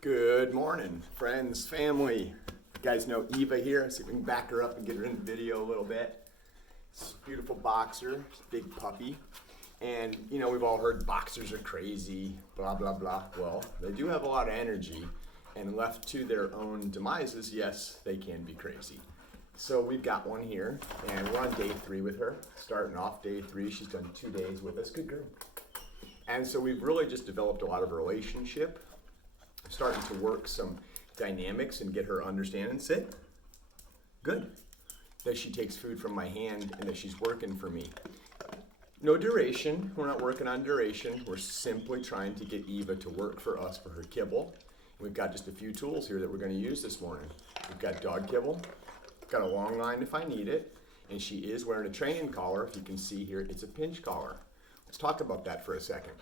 Good morning, friends, family. You guys know Eva here. See if we can back her up and get her in the video a little bit. This beautiful boxer, big puppy. And you know, we've all heard boxers are crazy, blah, blah, blah. Well, they do have a lot of energy, and left to their own demises, yes, they can be crazy. So we've got one here, and we're on day 3 with her. Starting off day 3, she's done 2 days with us. Good girl. And so we've really just developed a lot of relationship, starting to work some dynamics and get her understanding. Sit. Good. That she takes food from my hand and that she's working for me. No duration. We're not working on duration. We're simply trying to get Eva to work for us for her kibble. We've got just a few tools here that we're going to use this morning. We've got dog kibble. Got a long line if I need it. And she is wearing a training collar. If you can see here, it's a pinch collar. Let's talk about that for a second.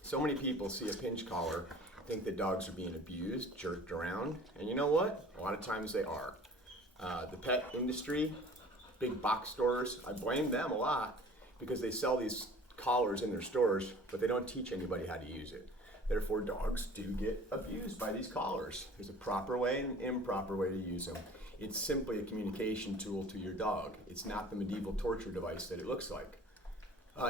So many people see a pinch collar, think that dogs are being abused, jerked around, and you know what? A lot of times they are. The pet industry, big box stores, I blame them a lot because they sell these collars in their stores, but they don't teach anybody how to use it. Therefore, dogs do get abused by these collars. There's a proper way and an improper way to use them. It's simply a communication tool to your dog. It's not the medieval torture device that it looks like.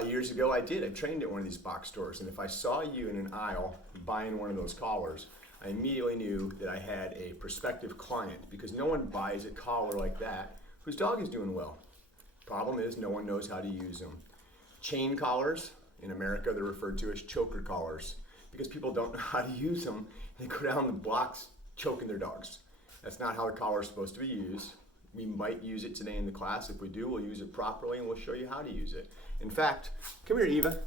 Years ago I trained at one of these box stores, and if I saw you in an aisle buying one of those collars, I immediately knew that I had a prospective client, because no one buys a collar like that whose dog is doing well. Problem is, no one knows how to use them. Chain collars, in America they're referred to as choker collars, because people don't know how to use them. They go down the blocks choking their dogs. That's not how the collar is supposed to be used. We might use it today in the class. If we do, we'll use it properly and we'll show you how to use it. In fact, come here, Eva.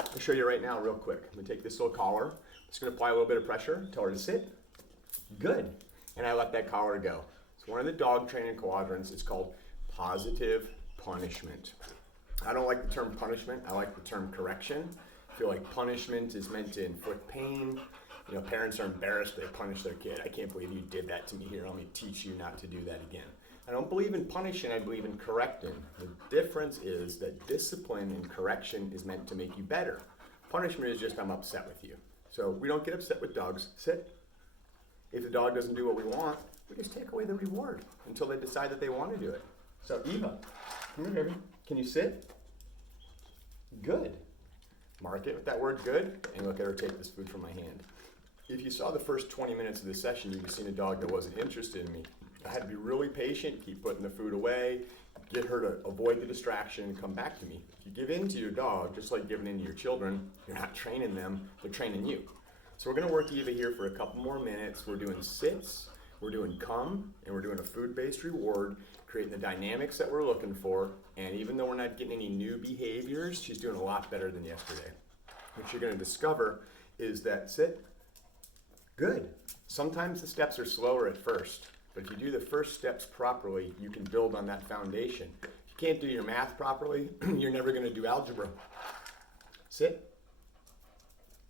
I'll show you right now real quick. I'm gonna take this little collar. I'm just gonna apply a little bit of pressure, tell her to sit. Good. And I let that collar go. It's one of the dog training quadrants. It's called positive punishment. I don't like the term punishment. I like the term correction. I feel like punishment is meant to inflict pain. You know, parents are embarrassed they punish their kid. I can't believe you did that to me here. Let me teach you not to do that again. I don't believe in punishing, I believe in correcting. The difference is that discipline and correction is meant to make you better. Punishment is just, I'm upset with you. So we don't get upset with dogs. Sit. If the dog doesn't do what we want, we just take away the reward until they decide that they want to do it. So Eva, come here, baby. Can you sit? Good. Mark it with that word good, and look at her take this food from my hand. If you saw the first 20 minutes of this session, you'd have seen a dog that wasn't interested in me. I had to be really patient, keep putting the food away, get her to avoid the distraction and come back to me. If you give in to your dog, just like giving in to your children, you're not training them, they're training you. So we're gonna work Eva here for a couple more minutes. We're doing sits, we're doing come, and we're doing a food-based reward, creating the dynamics that we're looking for. And even though we're not getting any new behaviors, she's doing a lot better than yesterday. What you're gonna discover is that sit, good. Sometimes the steps are slower at first, but if you do the first steps properly, you can build on that foundation. If you can't do your math properly, you're never going to do algebra. Sit.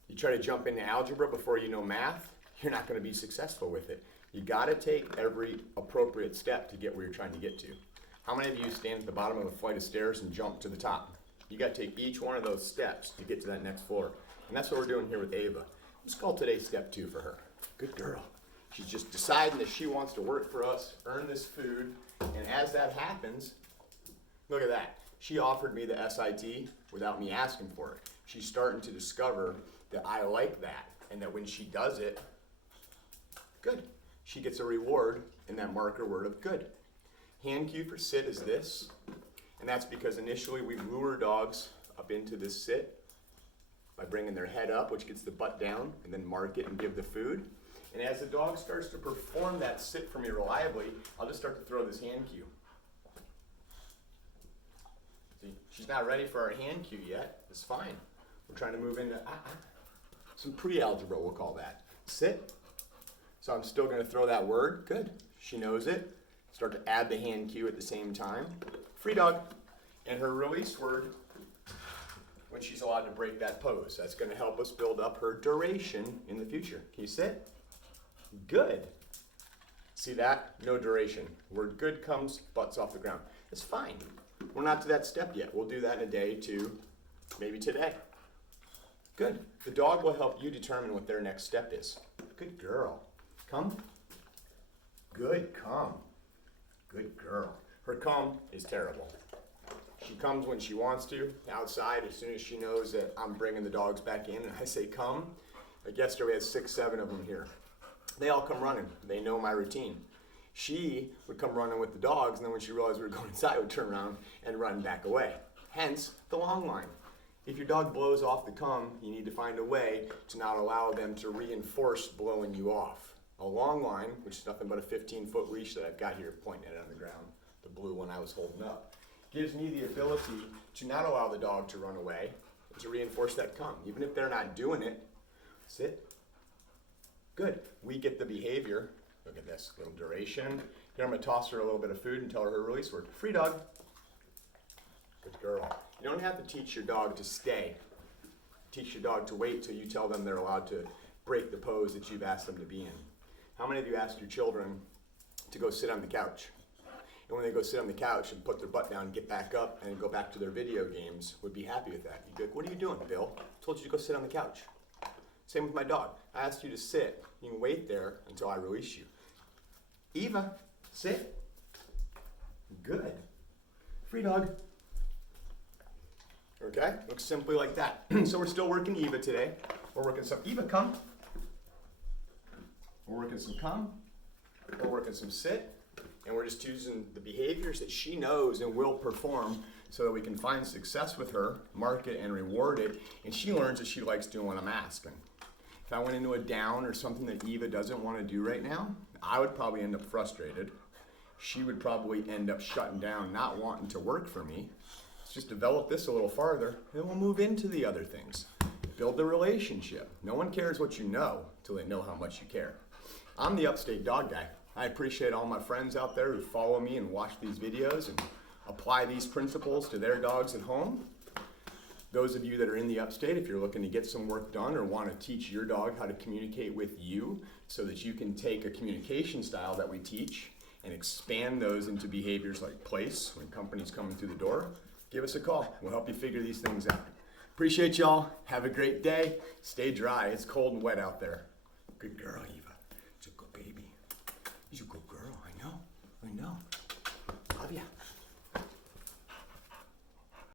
You try to jump into algebra before you know math, you're not going to be successful with it. You got to take every appropriate step to get where you're trying to get to. How many of you stand at the bottom of a flight of stairs and jump to the top? You got to take each one of those steps to get to that next floor. And that's what we're doing here with Ava. Let's call today step 2 for her. Good girl. She's just deciding that she wants to work for us, earn this food, and as that happens, look at that. She offered me the SIT without me asking for it. She's starting to discover that I like that, and that when she does it, good. She gets a reward in that marker word of good. Hand cue for sit is this, and that's because initially we lure dogs up into this sit by bringing their head up, which gets the butt down, and then mark it and give the food. And as the dog starts to perform that sit for me reliably, I'll just start to throw this hand cue. See, she's not ready for our hand cue yet. It's fine. We're trying to move into some pre-algebra, we'll call that. Sit. So I'm still going to throw that word. Good. She knows it. Start to add the hand cue at the same time. Free dog. And her release word when she's allowed to break that pose. That's going to help us build up her duration in the future. Can you sit? Good. See that? No duration. Word good comes, butts off the ground. It's fine. We're not to that step yet. We'll do that in a day, 2, maybe today. Good. The dog will help you determine what their next step is. Good girl. Come. Good, come. Good girl. Her come is terrible. She comes when she wants to, outside, as soon as she knows that I'm bringing the dogs back in and I say come. Like yesterday we had 6, 7 of them here. They all come running. They know my routine. She would come running with the dogs, and then when she realized we were going inside, would turn around and run back away. Hence, the long line. If your dog blows off the come, you need to find a way to not allow them to reinforce blowing you off. A long line, which is nothing but a 15-foot leash that I've got here pointing at it on the ground, the blue one I was holding up, gives me the ability to not allow the dog to run away, and to reinforce that come. Even if they're not doing it, sit. Good. We get the behavior. Look at this little duration. Here I'm going to toss her a little bit of food and tell her her release word. Free dog. Good girl. You don't have to teach your dog to stay. Teach your dog to wait till you tell them they're allowed to break the pose that you've asked them to be in. How many of you ask your children to go sit on the couch? And when they go sit on the couch and put their butt down and get back up and go back to their video games, would be happy with that? You'd be like, what are you doing, Bill? I told you to go sit on the couch. Same with my dog. I asked you to sit. You can wait there until I release you. Eva, sit. Good. Free dog. Okay? Looks simply like that. So we're still working Eva today. We're working some Eva, come. We're working some come. We're working some sit. And we're just using the behaviors that she knows and will perform so that we can find success with her, mark it and reward it, and she learns that she likes doing what I'm asking. If I went into a down or something that Eva doesn't want to do right now, I would probably end up frustrated. She would probably end up shutting down, not wanting to work for me. Let's just develop this a little farther, and we'll move into the other things. Build the relationship. No one cares what you know until they know how much you care. I'm the upstate dog guy. I appreciate all my friends out there who follow me and watch these videos and apply these principles to their dogs at home. Those of you that are in the upstate, if you're looking to get some work done or want to teach your dog how to communicate with you so that you can take a communication style that we teach and expand those into behaviors like place when company's coming through the door, give us a call. We'll help you figure these things out. Appreciate y'all. Have a great day. Stay dry. It's cold and wet out there. Good girl, Eva. It's a good baby. She's a good girl. I know.